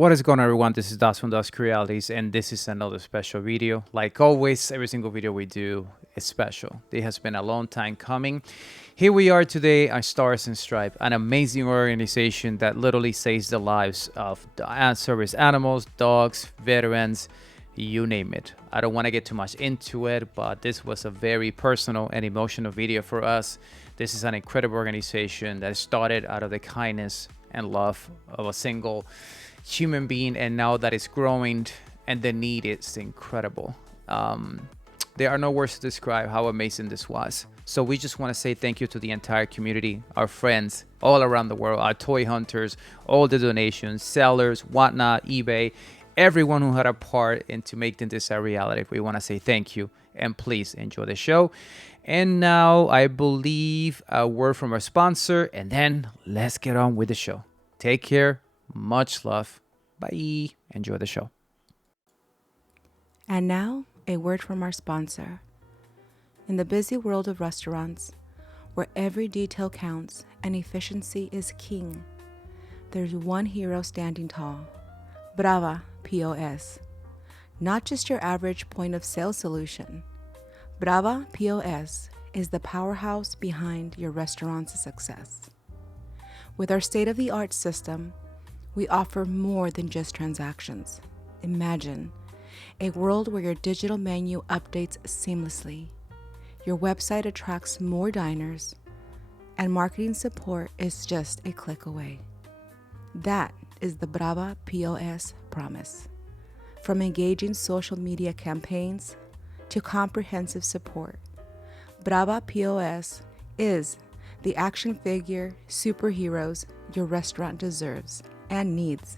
What is going on, everyone? This is Das from Dusk Realities, and this is another special video. Like always, every single video we do is special. It has been a long time coming. Here we are today at Stars and Stripe, an amazing organization that literally saves the lives of service animals, dogs, veterans, you name it. I don't want to get too much into it, but this was a very personal and emotional video for us. This is an incredible organization that started out of the kindness and love of a single human being, and now that it's growing and the need is incredible. There are no words to describe how amazing this was. So we just want to say thank you to the entire community, our friends all around the world, our toy hunters, all the donations, sellers, whatnot, eBay, everyone who had a part into making this a reality. We want to say thank you, and please enjoy the show. And now I believe a word from our sponsor, and then let's get on with the show. Take care. Much love. Bye. Enjoy the show. And now, a word from our sponsor. In the busy world of restaurants, where every detail counts and efficiency is king, there's one hero standing tall. Brava POS. Not just your average point of sale solution. Brava POS is the powerhouse behind your restaurant's success. With our state-of-the-art system, we offer more than just transactions. Imagine a world where your digital menu updates seamlessly, your website attracts more diners, and marketing support is just a click away. That is the Brava POS promise. From engaging social media campaigns to comprehensive support, Brava POS is the action figure superheroes your restaurant deserves and needs.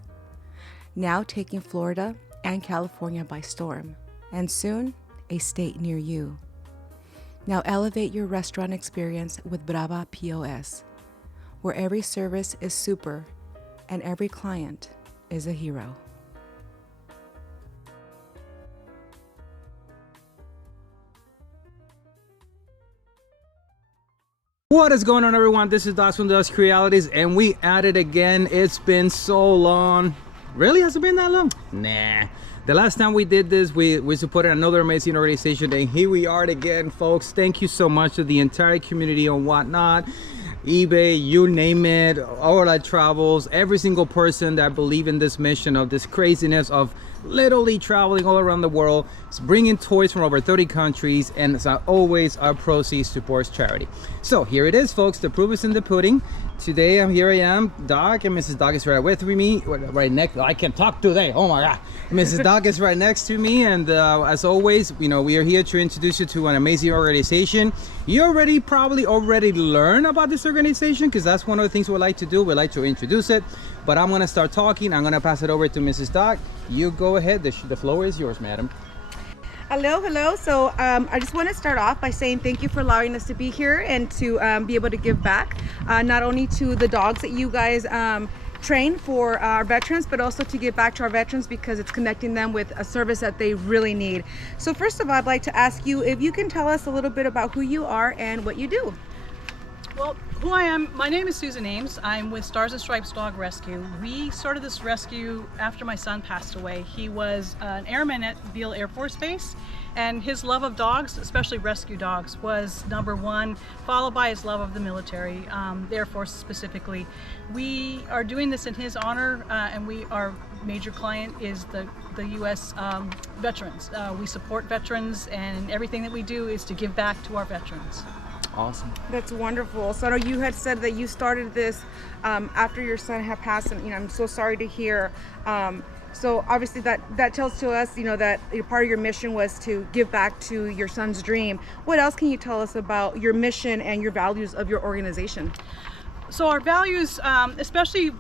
Now taking Florida and California by storm, and soon a state near you. Now elevate your restaurant experience with Brava POS, where every service is super and every client is a hero. What is going on, everyone? This is Das from Dusk Realities, and we at it again. It's been so long. Really? Has it been that long? Nah. The last time we did this, we supported another amazing organization, and here we are again, folks. Thank you so much to the entire community on whatnot, eBay, you name it, all our travels, every single person that believe in this mission of this craziness of literally traveling all around the world, bringing toys from over 30 countries, and as always, our proceeds supports charity. So here it is, folks. The proof is in the pudding. Today here I am, Doc, and Mrs. Doc is right with me, right next. I can talk today. Oh my God, Mrs. Doc is right next to me, and as always, you know, we are here to introduce you to an amazing organization. You probably already learned about this organization, because that's one of the things we like to do. We like to introduce it, but I'm gonna start talking. I'm gonna pass it over to Mrs. Doc. You go ahead. The floor is yours, madam. Hello. So I just want to start off by saying thank you for allowing us to be here and to be able to give back, not only to the dogs that you guys train for our veterans, but also to give back to our veterans because it's connecting them with a service that they really need. So first of all, I'd like to ask you if you can tell us a little bit about who you are and what you do. Well, who I am, my name is Susan Ames. I'm with Stars and Stripes Dog Rescue. We started this rescue after my son passed away. He was an airman at Beale Air Force Base, and his love of dogs, especially rescue dogs, was number one, followed by his love of the military, the Air Force specifically. We are doing this in his honor, and our major client is the U.S. Veterans. We support veterans, and everything that we do is to give back to our veterans. Awesome. That's wonderful. So I know you had said that you started this after your son had passed, and I'm so sorry to hear. So obviously that tells to us, that part of your mission was to give back to your son's dream. What else can you tell us about your mission and your values of your organization? So our values, especially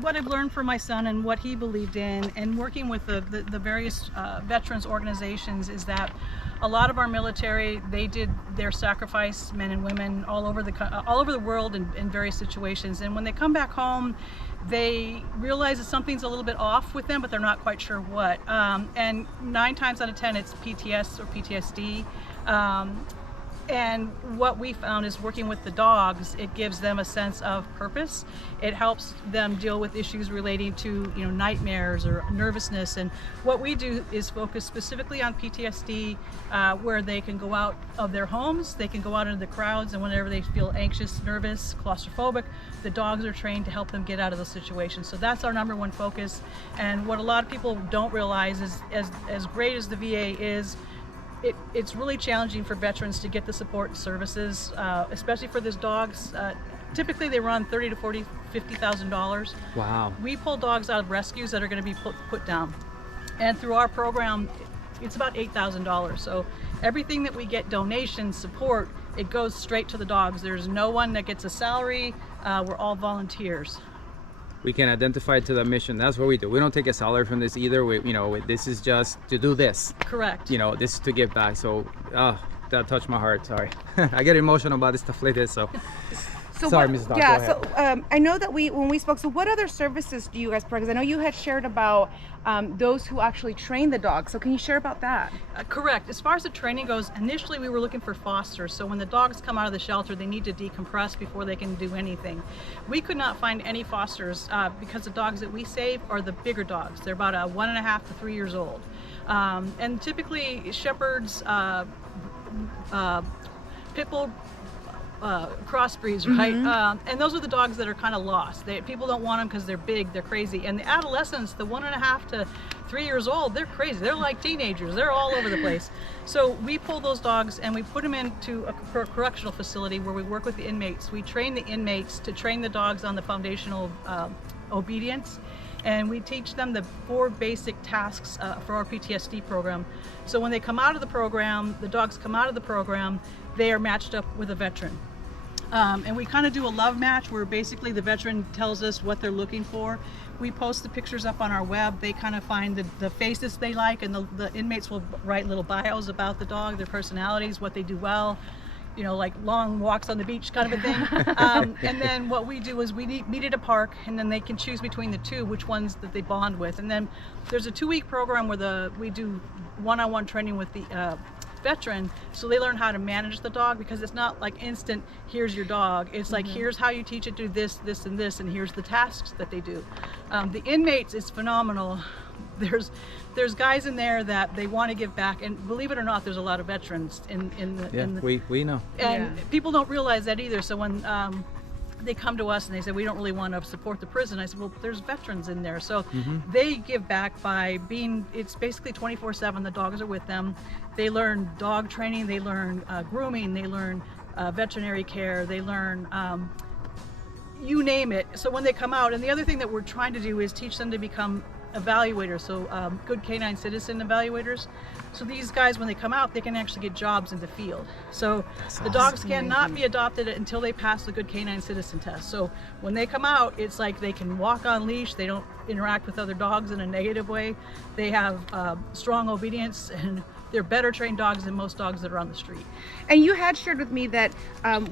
what I've learned from my son and what he believed in, and working with the various veterans organizations, is that a lot of our military, they did their sacrifice, men and women all over the world in various situations, and when they come back home, they realize that something's a little bit off with them, but they're not quite sure what. And 9 times out of 10, it's PTS or PTSD. And what we found is working with the dogs, it gives them a sense of purpose. It helps them deal with issues relating to, you know, nightmares or nervousness. And what we do is focus specifically on PTSD, where they can go out of their homes, they can go out into the crowds, and whenever they feel anxious, nervous, claustrophobic, the dogs are trained to help them get out of those situations. So that's our number one focus. And what a lot of people don't realize is, as great as the VA is, it's really challenging for veterans to get the support and services, especially for these dogs. Typically they run $30,000 to $50,000. Wow. We pull dogs out of rescues that are going to be put down, and through our program it's about $8,000. So everything that we get, donation support, it goes straight to the dogs. There's no one that gets a salary. We're all volunteers. We can identify to the mission. That's what we do. We don't take a salary from this either. This is just to do this. Correct. This is to give back. So, that touched my heart. Sorry. I get emotional about this stuff like this. So, sorry, Mrs. Doc. Yeah. Go ahead. So I know that when we spoke. So what other services do you guys provide? Because I know you had shared about those who actually train the dogs. So can you share about that? Correct. As far as the training goes, initially we were looking for fosters. So when the dogs come out of the shelter, they need to decompress before they can do anything. We could not find any fosters because the dogs that we save are the bigger dogs. They're about 1.5 to 3 years old. And typically shepherds, pit bull, crossbreeds, right? And those are the dogs that are kind of lost. People don't want them because they're big, they're crazy. And the adolescents, the 1.5 to 3 years old, they're crazy. They're like teenagers. They're all over the place. So we pull those dogs and we put them into a correctional facility where we work with the inmates. We train the inmates to train the dogs on the foundational obedience. And we teach them the 4 basic tasks for our PTSD program. So when they come out of the program, the dogs come out of the program, they are matched up with a veteran. And we kind of do a love match where basically the veteran tells us what they're looking for. We post the pictures up on our web. They kind of find the faces they like, and the inmates will write little bios about the dog, their personalities, what they do well, like long walks on the beach kind of a thing. And then what we do is we meet at a park, and then they can choose between the two which ones that they bond with. And then there's a 2-week program where we do one-on-one training with the veteran, so they learn how to manage the dog, because it's not like instant, here's your dog. It's like, here's how you teach it to do this, this, and this, and here's the tasks that they do. The inmates is phenomenal. There's guys in there that they want to give back, and believe it or not, there's a lot of veterans in the we know. And people don't realize that either. So when they come to us and they say, we don't really want to support the prison, I said, well, there's veterans in there. So they give back by it's basically 24/7. The dogs are with them. They learn dog training, they learn grooming, they learn veterinary care, they learn you name it. So when they come out, and the other thing that we're trying to do is teach them to become evaluators, so good canine citizen evaluators. So these guys, when they come out, they can actually get jobs in the field. So the dogs cannot be adopted until they pass the good canine citizen test. So when they come out, it's like they can walk on leash, they don't interact with other dogs in a negative way, they have strong obedience, and they're better trained dogs than most dogs that are on the street. And you had shared with me that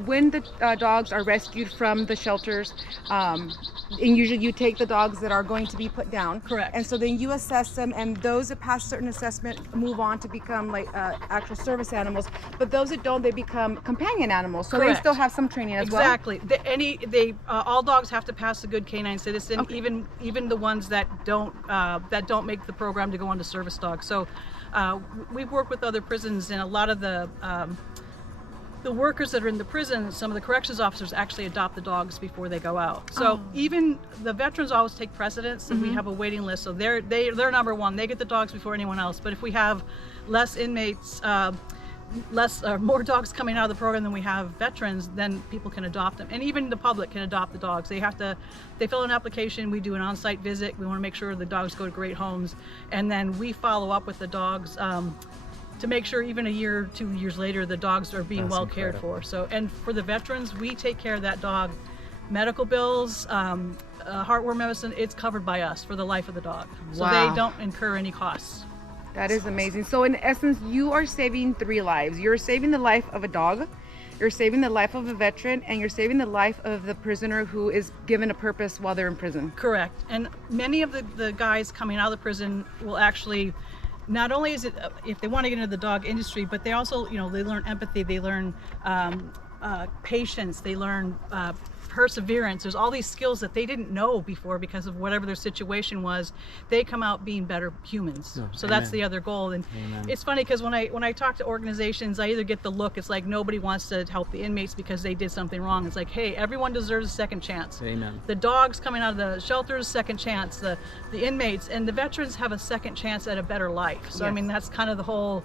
when the dogs are rescued from the shelters, and usually you take the dogs that are going to be put down. Correct. And so then you assess them, and those that pass certain assessment move on to become like actual service animals. But those that don't, they become companion animals. So Correct. They still have some training as well. Exactly. All dogs have to pass the good canine citizen, Okay. even the ones that don't make the program to go on to service dogs. So we've worked with other prisons, and a lot of the workers that are in the prison, some of the corrections officers actually adopt the dogs before they go out. So even the veterans always take precedence, and we have a waiting list. So they're number one. They get the dogs before anyone else. But if we have less inmates, more dogs coming out of the program than we have veterans, then people can adopt them. And even the public can adopt the dogs. They fill an application, we do an on-site visit, we want to make sure the dogs go to great homes, and then we follow up with the dogs to make sure even a year, 2 years later, the dogs are being well cared for. So, and for the veterans, we take care of that dog. Medical bills, heartworm medicine, it's covered by us for the life of the dog. So Wow. they don't incur any costs. That is amazing. So in essence, you are saving 3 lives. You're saving the life of a dog, you're saving the life of a veteran, and you're saving the life of the prisoner who is given a purpose while they're in prison. Correct. And many of the guys coming out of the prison will actually not only is it if they want to get into the dog industry, but they also, you know, they learn empathy, they learn patience, they learn perseverance. There's all these skills that they didn't know before because of whatever their situation was. They come out being better humans. So that's the other goal. And it's funny because when I talk to organizations, I either get the look, it's like nobody wants to help the inmates because they did something wrong. It's like, hey, everyone deserves a second chance. Amen. The dogs coming out of the shelters, second chance. The inmates and the veterans have a second chance at a better life. So I mean, that's kind of the whole,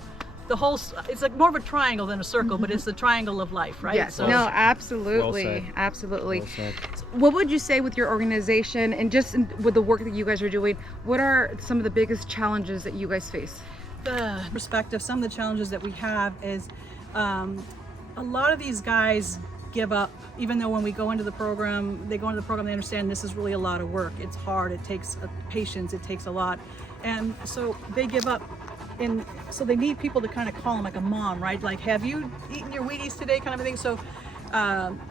it's like more of a triangle than a circle, but it's the triangle of life, right? Yes. So, No, absolutely. Well said. Absolutely. Well said. What would you say with your organization and just with the work that you guys are doing, what are some of the biggest challenges that you guys face? the perspective, some of the challenges that we have is a lot of these guys give up, even though when we go into the program, they understand this is really a lot of work. It's hard, it takes patience, it takes a lot. And so they give up. And so they need people to kind of call them like a mom, right? Like, have you eaten your Wheaties today, kind of a thing. So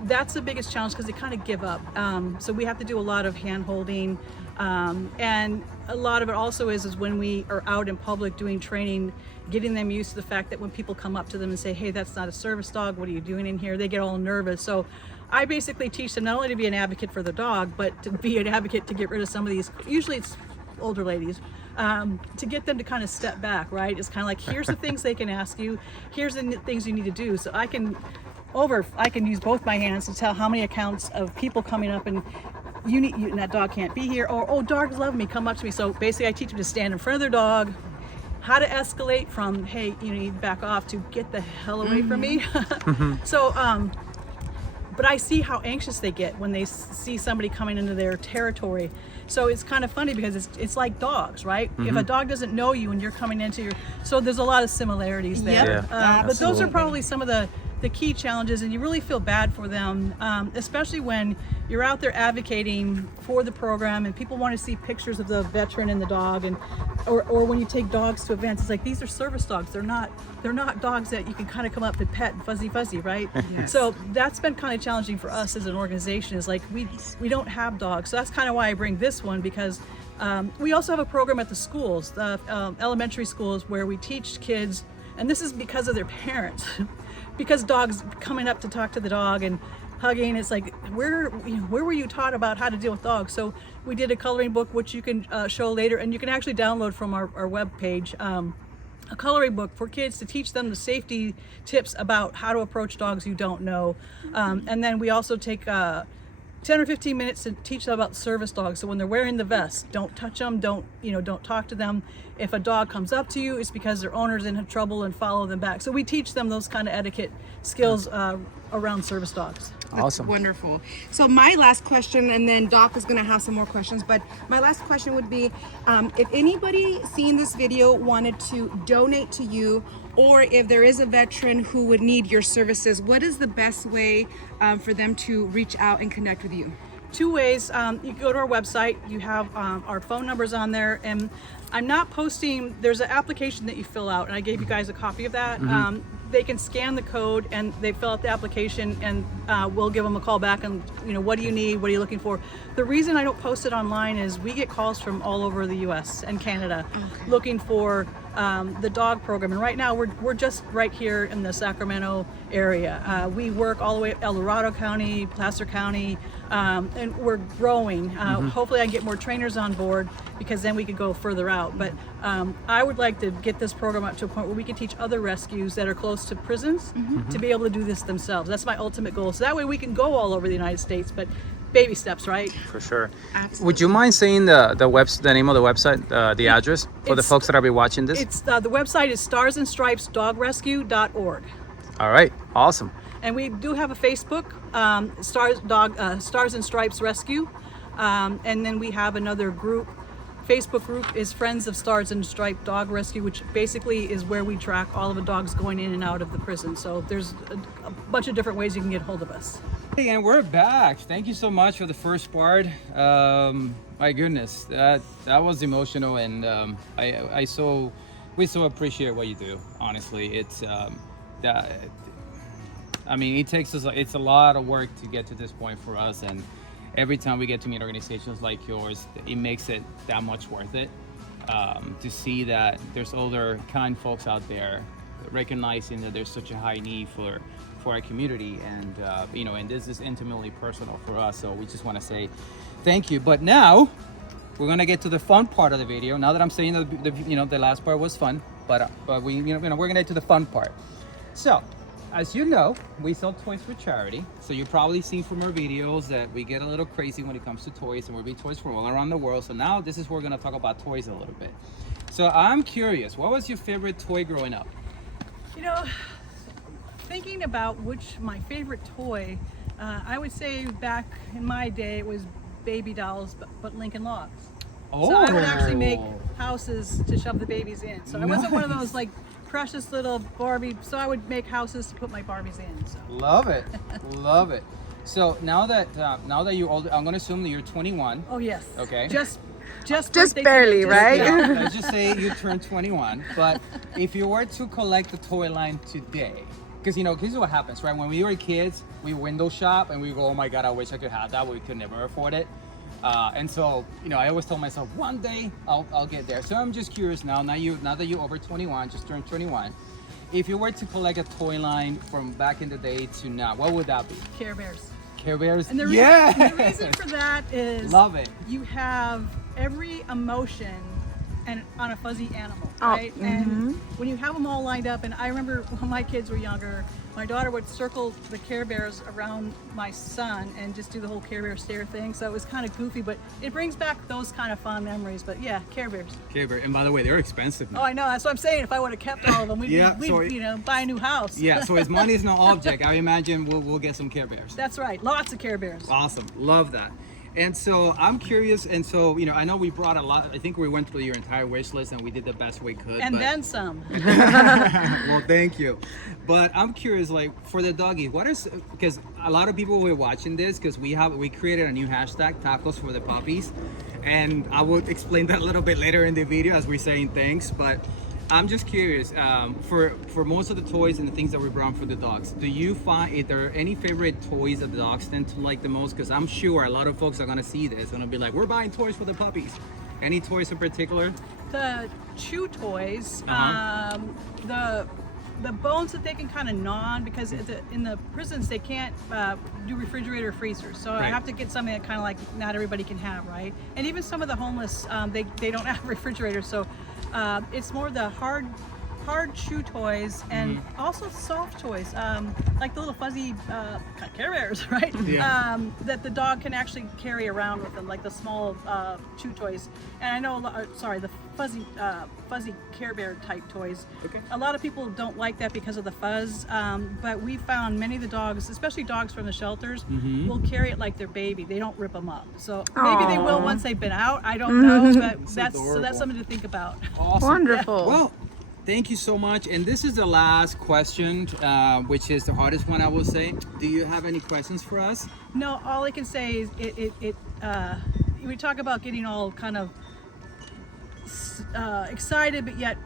that's the biggest challenge because they kind of give up. So we have to do a lot of hand holding. And a lot of it also is when we are out in public doing training, getting them used to the fact that when people come up to them and say, hey, that's not a service dog, what are you doing in here? They get all nervous. So I basically teach them not only to be an advocate for the dog, but to be an advocate to get rid of some of these, usually it's older ladies, to get them to kind of step back, right? It's kind of like, here's the things they can ask you, here's the things you need to do. So I can use both my hands to tell how many accounts of people coming up and that dog can't be here, or oh, dogs love me, come up to me. So basically I teach them to stand in front of their dog, how to escalate from, hey, you need to back off, to get the hell away from me. So but I see how anxious they get when they see somebody coming into their territory. So it's kind of funny because it's like dogs, right? If a dog doesn't know you and you're coming into your, so there's a lot of similarities there. Yeah, but those are probably some of the key challenges, and you really feel bad for them, especially when you're out there advocating for the program and people want to see pictures of the veteran and the dog, and or when you take dogs to events, it's like, these are service dogs. They're not dogs that you can kind of come up and pet and fuzzy, right? Yes. So that's been kind of challenging for us as an organization, is like we don't have dogs. So that's kind of why I bring this one, because we also have a program at the schools, the elementary schools, where we teach kids, and this is because of their parents. Because dogs coming up to talk to the dog and hugging, it's like, where were you taught about how to deal with dogs? So we did a coloring book, which you can show later, and you can actually download from our web page, a coloring book for kids to teach them the safety tips about how to approach dogs you don't know. And then we also take 10 or 15 minutes to teach them about service dogs. So when they're wearing the vest, don't touch them, don't talk to them. If a dog comes up to you, it's because their owner's in trouble, and follow them back. So we teach them those kind of etiquette skills around service dogs. Awesome. Wonderful. So my last question, and then Doc is going to have some more questions, but my last question would be, if anybody seeing this video wanted to donate to you, or if there is a veteran who would need your services, what is the best way for them to reach out and connect with you? Two ways. You can go to our website. You have our phone numbers on there, and I'm not posting. There's an application that you fill out, and I gave you guys a copy of that. They can scan the code and they fill out the application, and we'll give them a call back and, what do you need? What are you looking for? The reason I don't post it online is we get calls from all over the US and Canada looking for the dog program. And right now we're just right here in the Sacramento area. We work all the way up El Dorado County, Placer County, and we're growing. Hopefully I can get more trainers on board, because then we could go further out. But I would like to get this program up to a point where we can teach other rescues that are close to prisons to be able to do this themselves. That's my ultimate goal. So that way we can go all over the United States, but baby steps, right? For sure. Absolutely. Would you mind saying the name of the website, the address for the folks that are be watching this? It's the website is starsandstripesdogrescue.org. All right. Awesome. And we do have a Facebook, Stars and Stripes Rescue, and then we have another group. Facebook group is Friends of Stars and Stripes Dog Rescue, which basically is where we track all of the dogs going in and out of the prison. So there's a bunch of different ways you can get hold of us. Hey, and we're back. Thank you so much for the first part. My goodness, that was emotional, and we so appreciate what you do. Honestly, it's it takes us. It's a lot of work to get to this point for us, and every time we get to meet organizations like yours, it makes it that much worth it. to see that there's other kind folks out there recognizing that there's such a high need for our community, and and this is intimately personal for us. So we just want to say thank you. But now we're gonna get to the fun part of the video. Now that I'm saying the last part was fun, but we we're gonna get to the fun part. So, as you know, we sell toys for charity. So you've probably seen from our videos that we get a little crazy when it comes to toys, and we'll be toys from all around the world. So now this is where we're gonna talk about toys a little bit. So I'm curious, what was your favorite toy growing up? Thinking about my favorite toy, I would say back in my day it was baby dolls, but Lincoln Logs. So I would actually make houses to shove the babies in. So I wasn't one of those like precious little Barbie. So I would make houses to put my Barbies in. So. Love it, love it. So now that you're older, I'm gonna assume that you're 21. Oh yes. Okay. Just barely, right? Yeah, let's just say you turned 21. But if you were to collect the toy line today, because this is what happens, right? When we were kids, we window shop and we go, oh my God, I wish I could have that, but we could never afford it. And so, I always told myself, one day I'll get there. So I'm just curious now that you're over 21, just turned 21, if you were to collect a toy line from back in the day to now, what would that be? Care Bears. Care Bears? And the reason for that is love it. You have every emotion and on a fuzzy animal, right? And when you have them all lined up, and I remember when my kids were younger, my daughter would circle the Care Bears around my son and just do the whole Care Bear stare thing. So it was kind of goofy, but it brings back those kind of fond memories. But yeah, Care Bears. Care Bear, and by the way, they're expensive now. Oh, I know. That's what I'm saying. If I would have kept all of them, we'd buy a new house. Yeah. So as money is no object, I imagine we'll get some Care Bears. That's right. Lots of Care Bears. Awesome. Love that. And so I'm curious, and so I know we brought a lot. I think we went through your entire wish list, and we did the best we could. And then some. Well, thank you. But I'm curious, like for the doggy, because a lot of people were watching this because we created a new hashtag, tacos for the puppies, and I will explain that a little bit later in the video as we're saying thanks. But I'm just curious, for most of the toys and the things that we brought for the dogs, do you find, is there any favorite toys that the dogs tend to like the most? Because I'm sure a lot of folks are gonna see this and be like, we're buying toys for the puppies. Any toys in particular? The chew toys, the bones that they can kind of gnaw on, because in the prisons they can't do refrigerator freezers, so I have to get something that kind of like not everybody can have, right? And even some of the homeless, they don't have refrigerators, so it's more the hard chew toys, and also soft toys, like the little fuzzy Care Bears, right? Yeah. That the dog can actually carry around with them, like the small chew toys. And I know, the fuzzy Care Bear type toys. Okay. A lot of people don't like that because of the fuzz, but we found many of the dogs, especially dogs from the shelters, will carry it like their baby. They don't rip them up. So maybe they will once they've been out. I don't know, but that's something to think about. Awesome. Wonderful. Yeah. Well, thank you so much. And this is the last question, which is the hardest one, I will say. Do you have any questions for us? No, all I can say is we talk about getting all kind of excited, but yet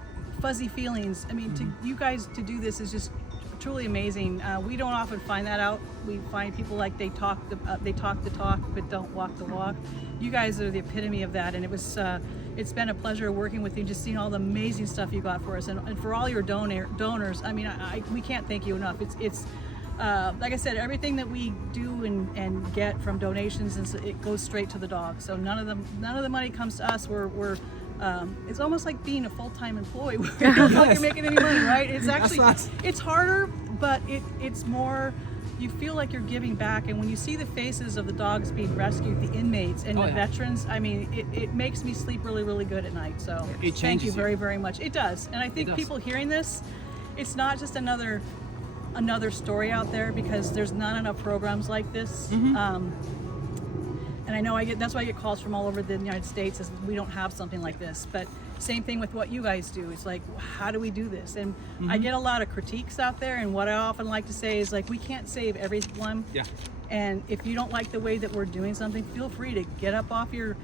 fuzzy feelings. I mean, you guys to do this is just truly amazing. We don't often find that out. We find people like they talk the talk, but don't walk the walk. You guys are the epitome of that, and it was. It's been a pleasure working with you, just seeing all the amazing stuff you got for us, and for all your donors. I mean, we can't thank you enough. It's like I said, everything that we do and get from donations, it goes straight to the dog. So none of the money comes to us. We're it's almost like being a full-time employee where you don't know you're making any money, right? It's actually it's harder, but it's more. You feel like you're giving back, and when you see the faces of the dogs being rescued, the inmates and the veterans, I mean, it makes me sleep really, really good at night. So thank you very, very much. It does, and I think people hearing this, it's not just another story out there, because there's not enough programs like this. And I know that's why I get calls from all over the United States, as we don't have something like this. But same thing with what you guys do. It's like, how do we do this? And I get a lot of critiques out there, and what I often like to say is, like, we can't save everyone. Yeah. And if you don't like the way that we're doing something, feel free to get up off your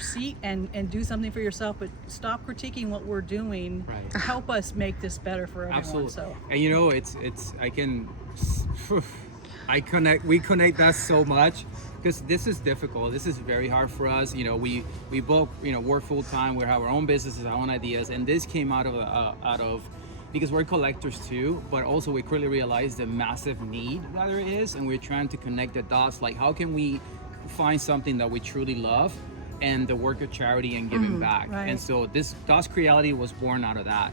seat and do something for yourself, but stop critiquing what we're doing. Right. Help us make this better for everyone. Absolutely. So. And it's I can We connect that so much because this is difficult. This is very hard for us. You know, we both, you know, work full time. We have our own businesses, our own ideas, and this came out of because we're collectors too, but also we clearly realize the massive need that there is, and we're trying to connect the dots. Like, how can we find something that we truly love and the work of charity and giving back? Right. And so this Dusk Reality was born out of that,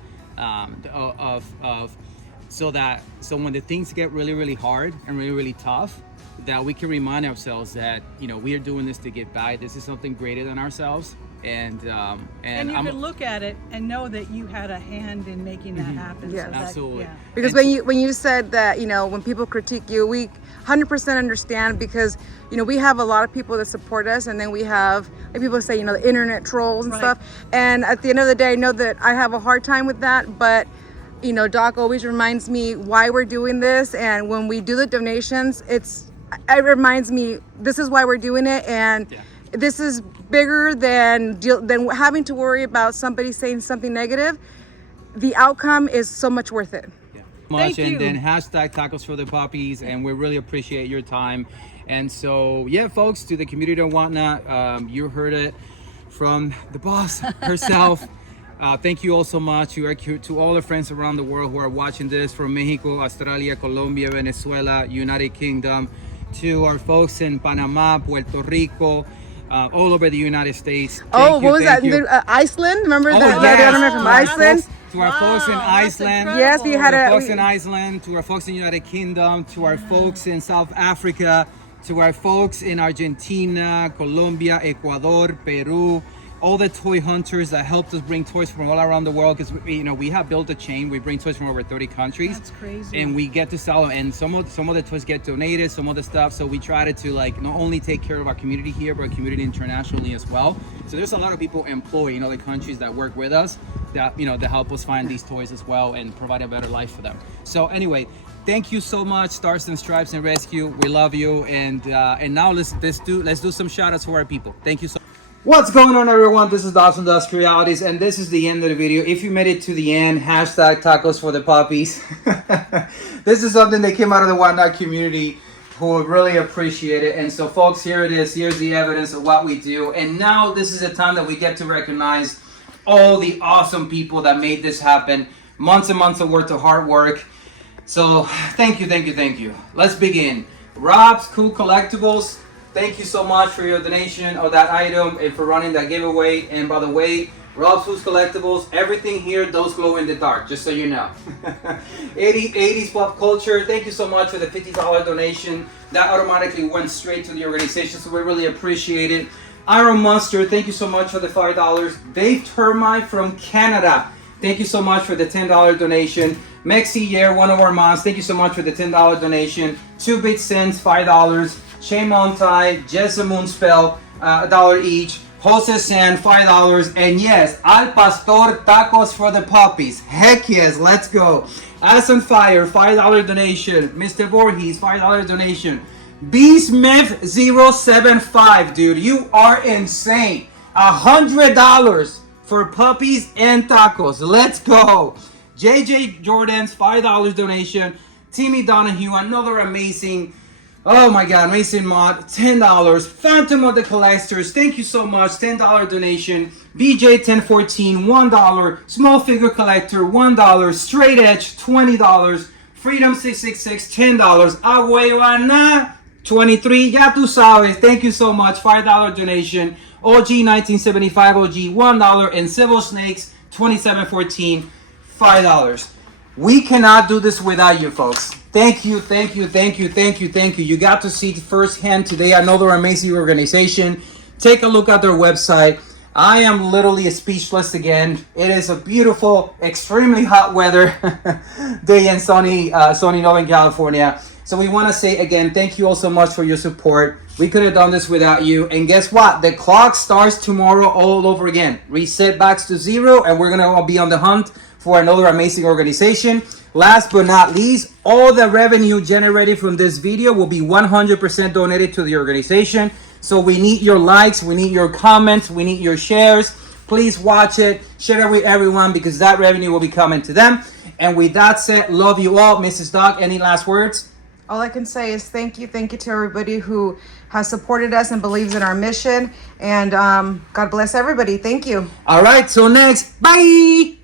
so when the things get really, really hard and really, really tough, that we can remind ourselves that, you know, we are doing this to give back. This is something greater than ourselves. And you could look at it and know that you had a hand in making that happen. Yes. So that, Absolutely. yeah. Because when you said that, you know, when people critique you, we 100% understand, because, you know, we have a lot of people that support us, and then we have, like people say, you know, the internet trolls and Right. stuff. And at the end of the day, I know that I have a hard time with that, but, you know, Doc always reminds me why we're doing this. And when we do the donations, it reminds me this is why we're doing it. And this is bigger than having to worry about somebody saying something negative. The outcome is so much worth it. Much. Thank And you. then hashtag tacos for the puppies, and we really appreciate your time. And so, yeah, folks, to the community and whatnot, you heard it from the boss herself. Thank you all so much to all the friends around the world who are watching this, from Mexico, Australia, Colombia, Venezuela, United Kingdom, to our folks in Panama, Puerto Rico, all over the United States. What was that? You. Iceland? Remember Oh, that yes. gentleman from Iceland? To our folks in Wow, that's Iceland. incredible. Yes, we had To our a. folks in Iceland, to our folks in United Kingdom, to our folks in South Africa, to our folks in Argentina, Colombia, Ecuador, Peru, all the toy hunters that helped us bring toys from all around the world, because we have built a chain. We bring toys from over 30 countries. That's crazy. And we get to sell them, and some of the toys get donated, some of the stuff. So we try to like not only take care of our community here, but our community internationally as well. So there's a lot of people employed in other countries that work with us, that, you know, that help us find these toys as well and provide a better life for them. So anyway, thank you so much, Stars and Stripes and Rescue. We love you, and now let's do some shout outs for our people. Thank you so much. What's going on, everyone? This is Dawson Dusk Realities, and this is the end of the video. If you made it to the end, hashtag tacos for the puppies. This is something that came out of the Whatnot community, who would really appreciate it. And so, folks, here it is. Here's the evidence of what we do. And now this is a time that we get to recognize all the awesome people that made this happen. Months and months of worth of hard work. So thank you. Let's begin. Rob's Cool Collectibles, thank you so much for your donation of that item and for running that giveaway. And by the way, Rob's Cool Collectibles, everything here does glow in the dark, just so you know. 80s pop culture, thank you so much for the $50 donation. That automatically went straight to the organization, so we really appreciate it. Iron Monster, thank you so much for the $5. Dave Termite from Canada, thank you so much for the $10 donation. Mexi Yer, one of our moms, thank you so much for the $10 donation. 2-Bit Cents, $5. Shame on Tai, Jessamine Spell, $1 each. Jose San, $5. And yes, Al Pastor Tacos for the Puppies. Heck yes, let's go. Ass on Fire, $5 donation. Mr. Voorhees, $5 donation. BSmith075, dude, you are insane. $100 for puppies and tacos. Let's go. JJ Jordan's $5 donation. Timmy Donahue, another amazing, oh my god, amazing mod, $10. Phantom of the Collectors, thank you so much, $10 donation. BJ1014, $1. Small Figure Collector, $1. Straight Edge, $20. Freedom666, $10. Aguayana, 23, ya tu sabes, thank you so much, $5 donation. OG1975 OG, $1. And Civil Snakes, 2714, $5. We cannot do this without you, folks. Thank you. You got to see firsthand today another amazing organization. Take a look at their website. I am literally speechless again. It is a beautiful, extremely hot weather day in sunny Northern California. So we want to say again, thank you all so much for your support. We could have done this without you. And guess what? The clock starts tomorrow all over again. Reset back to zero, and we're going to be on the hunt for another amazing organization. Last but not least, all the revenue generated from this video will be 100% donated to the organization. So we need your likes, we need your comments, we need your shares. Please watch it, share it with everyone, because that revenue will be coming to them. And with that said, love you all. Mrs. Doc, any last words? All I can say is thank you to everybody who has supported us and believes in our mission. And God bless everybody. Thank you. All right, till next. Bye.